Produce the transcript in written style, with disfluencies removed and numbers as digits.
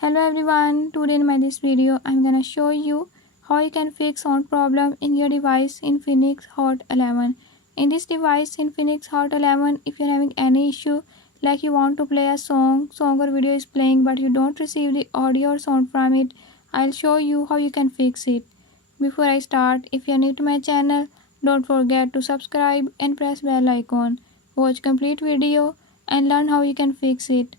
Hello everyone, today in my this video I'm gonna show you how you can fix sound problem in your device Infinix Hot 11. In this device Infinix Hot 11, if you're having any issue like you want to play a song or video is playing but you don't receive the audio or sound from it, I'll show you how you can fix it. Before I start, if you're new to my channel, don't forget to subscribe and press bell icon. Watch complete video and learn how you can fix it.